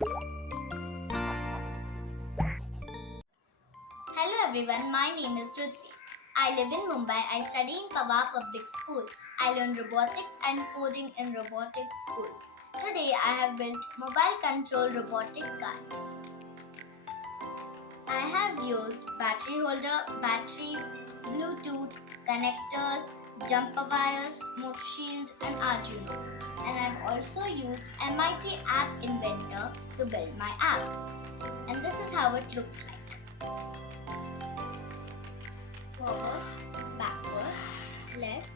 Hello everyone, my name is Ruthvi. I live in Mumbai. I study in Pava Public School. I learn robotics and coding in RoboticSchools. Today I have built mobile control robotic car. I have used battery holder, batteries, Bluetooth, connectors, jumper wires, smoke shield and Arduino. And I have also used MIT App Inventor to build my app. And this is how it looks like. Forward, backward, left,